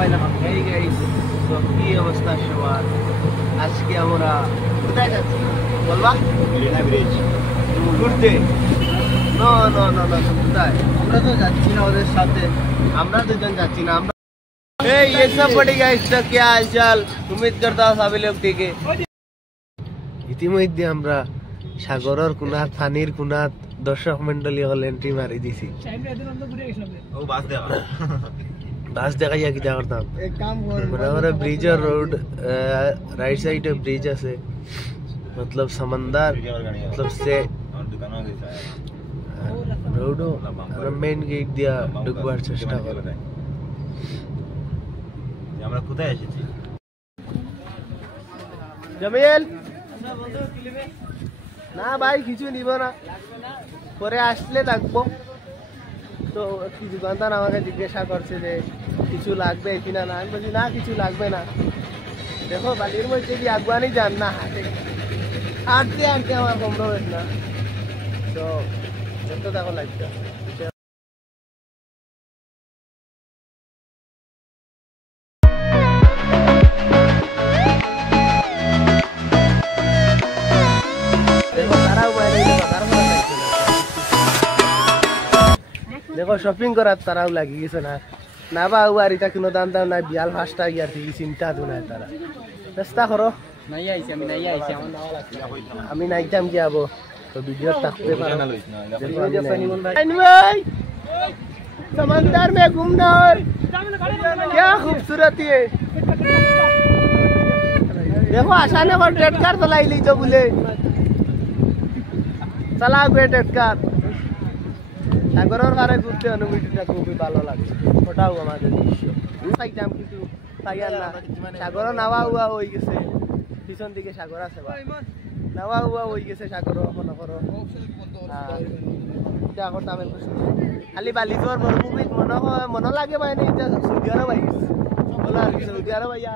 এই গাইস, তো কি অবস্থা সবার? আজকে আমরা কোথায় যাচ্ছি বলবা? মেরিনা ব্রিজ ঘুরতে। নো নো নো নো, কোথায়? আমরা তো যাচ্ছি না ওদের সাথে, আমরা দুজন যাচ্ছি না। আমরা ये सब बड़ी गाइस, तो क्या हाल चाल? उम्मीद करता हूँ सभी लोग ठीक है। ইতিমধ্যে আমরা সাগরের কোণাত, পানির কোণাত দর্শক মন্ডলী হল এন্ট্রি মারি দিছি। বাস দেখাইয়া কি করতাম, বরাবর ব্রিজের রোড, রাইট সাইডে ব্রিজ আছে, मतलब समंदर, मतलब से রোড আর মেইন গেট দিয়া ঢুকবার চেষ্টা করে। আমরা কোথায় এসেছি? জামিল না ভাই, কিছু নিব না, পরে আসলে থাকবো। তো একটি দোকানদার আমাকে জিজ্ঞাসা করছে যে কিছু লাগবে কিনা না, আমি বলছি না কিছু লাগবে না। দেখো বালির মধ্যে কি আগুয়ানি যান না, হাঁটে হাঁটতে হাঁটতে আমার কমপ্রোমাইজ না, তো যত দেখো লাগবে। দেখো শপিং করার তারাও লাগি গেছে না, না বা আর এটা কোনো দাম দাম নাই, বিয়াল ফাঁসটা ইয়ার থেকে চিন্তা তো নাই। তারা চেষ্টা করো। আমি নাইতাম কি আবো, তো ভিডিও থাকতে পারো। समंदर में घूमना और क्या खूबसूरती है। देखो आसाने को टेटकार चलाई ली जो बोले चला गए टेटकार। সাগরের কারে ঘুরতে অনুভূতিটা খুবই ভালো লাগছে। ওটাও আমাদের দৃশ্য চাইতাম কিন্তু চাইয়ার না। সাগর নাওয়া হুয়া হয়ে গেছে, পিছন দিকে সাগর আছে, নাওয়া হুয়া হয়ে গেছে সাগর। মনে করো খালি বালিজর মরুভূমিত মনে লাগে মানে এটা সৌদি আরব আই গেছে, সৌদি আরব আইয়া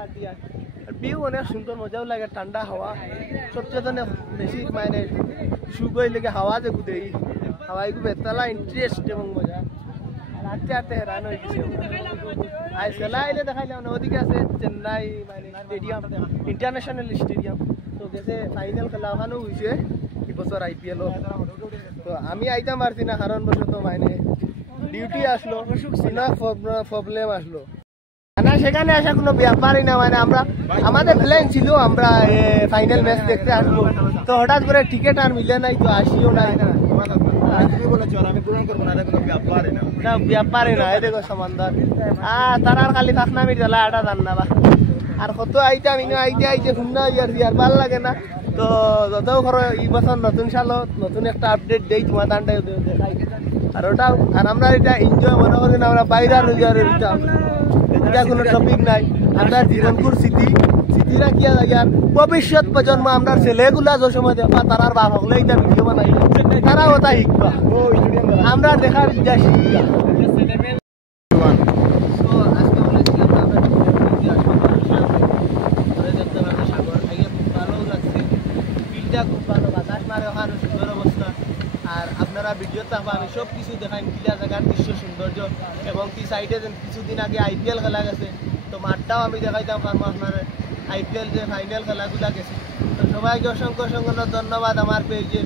ভিউ অনেক সুন্দর, মজাও লাগে, ঠান্ডা হাওয়া। সবচেয়ে বেশি মানে সুগই লেগে হাওয়া যে গুদেই হাওয়াই খুব এতলা ইন্টারেস্ট এবং মজা। আর হাঁটতে হাঁটতে হেরান হয়ে গেছে। আইসলা আইলে দেখাইলাম না, ওদিকে আছে চেন্নাই মানে স্টেডিয়াম, ইন্টারন্যাশনাল স্টেডিয়াম। তো গেছে ফাইনাল খেলা ওখানেও হয়েছে এবছর IPL। তো আমি আইতাম পারছি না, কারণ বশত মানে ডিউটি আসলো, প্রবলেম আসলো না, সেখানে আসা কোনো ব্যাপারই না। মানে আমরা আমাদের প্ল্যান ছিল আমরা ফাইনাল ম্যাচ দেখতে আসবো, তো হঠাৎ করে টিকিট আর মিলে নাই, তো আসিও নাই। ব্যাপারে না, এই দেখো সমন্দর তার খালি ফাঁকনামির জ্বালা আটা জান না বা। আর কত আইতাম ইনো আইতে আইতে শুননা ইয়ার ভাল লাগে না। তো যতও করো এই বছর নতুন সালত নতুন একটা আপডেট দেই তোমার দানটাই দেখাই। আর ওটাও আর আমরা এটা এনজয় মনে করি না, আমরা বাইরে রোজারে দিতাম, এটা কোনো টপিক নাই। আমরা জীবনপুর স্মৃতিরা কি আর ভবিষ্যৎ প্রজন্ম আমরা ছেলেগুলা যে সময় দেখবা তারার বাপ হলে এটা ভিডিও বানাই, তারা ওটা শিখবা, আমরা দেখার যা শিখবা। খুব ভালো বাতাস মারে, ওখানে সুন্দর অবস্থা। আর আপনারা ভিডিও থাকবা, আমি সব কিছু দেখাই, কিলা জায়গার দৃশ্য সৌন্দর্য এবং কি সাইডে কিছুদিন আগে IPL খেলা গেছে, তো মাঠটাও আমি দেখাইতাম পারবো আপনার। IPL যে ফাইনাল খেলাগুলা গেছে, তো সবাইকে অসংখ্য অসংখ্য ধন্যবাদ আমার পেজে।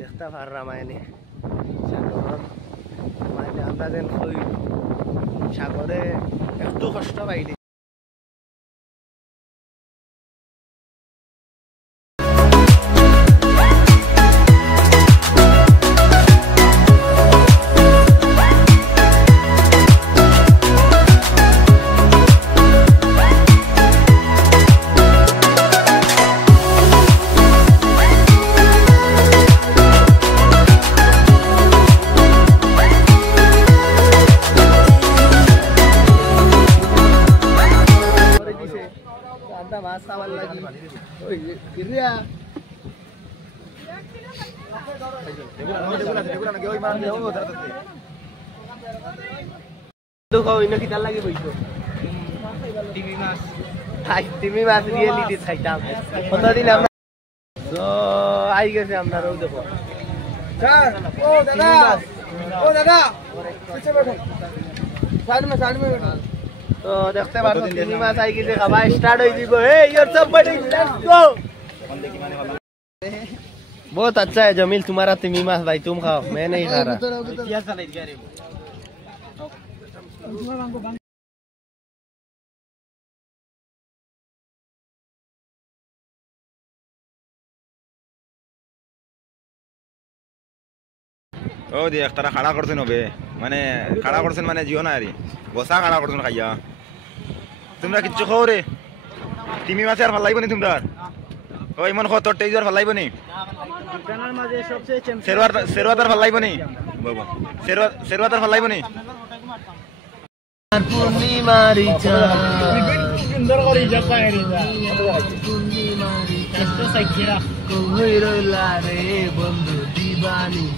দেখতে পারলাম মানে সাগর, মানে আমরা যেন সাগরে একটু কষ্ট পাইনি। টিমি মাছ রিয়েলিটি খাইতাম কতদিন আমরা। তো আই গেছে আপনারাও দেখো। ও দাদা তো দেখতে পারো তিমি মাছ আই গেছে খাবার স্টার্ট হয়ে দিব হে ইয়োর somebody let's go बहुत अच्छा है जमील तुम्हारा तिमी माछ भाई तुम खाओ मैं नहीं खा रहा ও দেখ তারা খাড়া করছেন হবে মানে খাড়া করছেন মানে জিও না আরে বসা খাড়া করছেন খাইয়া তোমরা কিচ্ছু খাও রে তিমি মাছে আর ভাল লাগবে নি তোমরা ওই মন কত টেজার ভাল লাগবে নি দোকানের মাঝে সবচেয়ে শেরওয়াতার ভাল লাগবে নি বাবা শেরওয়াতার ভাল লাগবে নি পূর্ণিমারি সুন্দর করে জায়গা এরিয়া পূর্ণিমারি কষ্ট সাইকিরা কই রইলা রে বন্ধু দিবানি